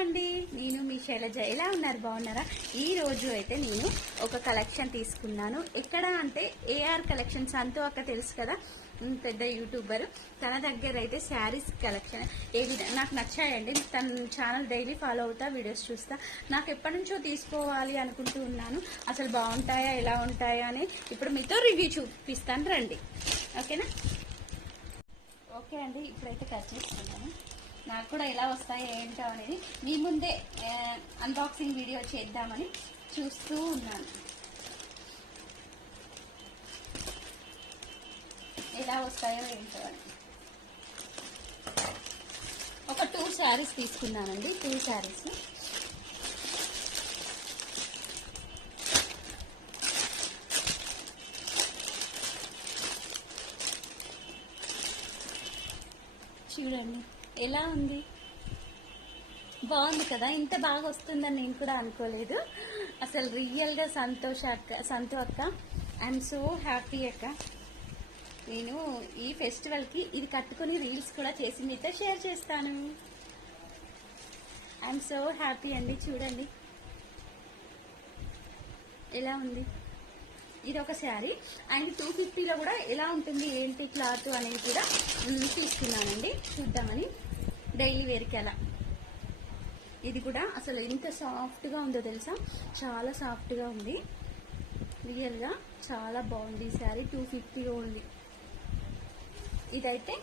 అండి, నేను మీ శైలజ. ఎలా ఉన్నారు? బాగున్నారా? ఈ రోజు అయితే నేను ఒక కలెక్షన్ తీసుకున్నాను. ఎక్కడ అంటే ఏఆర్ కలెక్షన్. సంతు అక్క తెలుసు కదా, పెద్ద యూట్యూబర్. తన దగ్గర అయితే శారీస్ కలెక్షన్ నాకు నచ్చాయండి. తన ఛానల్ డైలీ ఫాలో అవుతా, వీడియోస్ చూస్తా. నాకు ఎప్పటి నుంచో తీసుకోవాలి అనుకుంటూ ఉన్నాను. అసలు బాగుంటాయా, ఎలా ఉంటాయా అని ఇప్పుడు మీతో రివ్యూ చూపిస్తాను, రండి. ఓకేనా? ఓకే అండి, ఇప్పుడైతే కట్ చేసుకుంటాను. నాకు కూడా ఎలా వస్తాయో ఏంటో అనేది మీ ముందే అన్బాక్సింగ్ వీడియో చేద్దామని చూస్తూ ఉన్నాను. ఎలా వస్తాయో ఏంటో అని ఒక 2 శారీస్ తీసుకున్నానండి. 2 శారీస్ చూడండి ఎలా ఉంది. బాగుంది కదా, ఇంత బాగా వస్తుందని నేను కూడా అనుకోలేదు. అసలు రియల్గా సంతు అక్క, ఐఎమ్ సో హ్యాపీ అక్క. నేను ఈ ఫెస్టివల్కి ఇది కట్టుకుని రీల్స్ కూడా చేసి మీతో షేర్ చేస్తాను. ఐఎమ్ సో హ్యాపీ అండి. చూడండి ఎలా ఉంది. ఇది ఒక శారీ అండ్ 250లో కూడా ఎలా ఉంటుంది ఏంటి క్లాత్ అనేది కూడా తీసుకున్నానండి, చూద్దామని. డైలీ వేర్కి అలా. ఇది కూడా అసలు ఎంత సాఫ్ట్గా ఉందో తెలుసా, చాలా సాఫ్ట్గా ఉంది. రియల్గా చాలా బాగుంది ఈ శారీ. 250 ఓన్లీ. ఇదైతే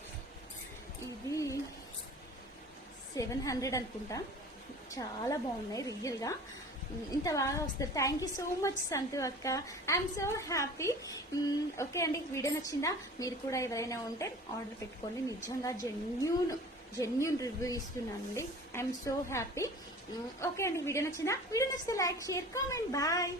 ఇది 700 అనుకుంటా. చాలా బాగున్నాయి రియల్గా. ఇంత బాగా వస్తుంది. Thank you so much Santhu అక్క. I'm so happy. ఓకే అండి, వీడియో నచ్చిందా? మీరు కూడా ఎవరైనా ఉంటే ఆర్డర్ పెట్టుకోండి. నిజంగా జెన్యూన్ రివ్యూ ఇస్తున్నానండి. I'm so happy. ఓకే అండి, వీడియో నచ్చిందా? వీడియో నచ్చితే లైక్, షేర్, కామెంట్. బాయ్.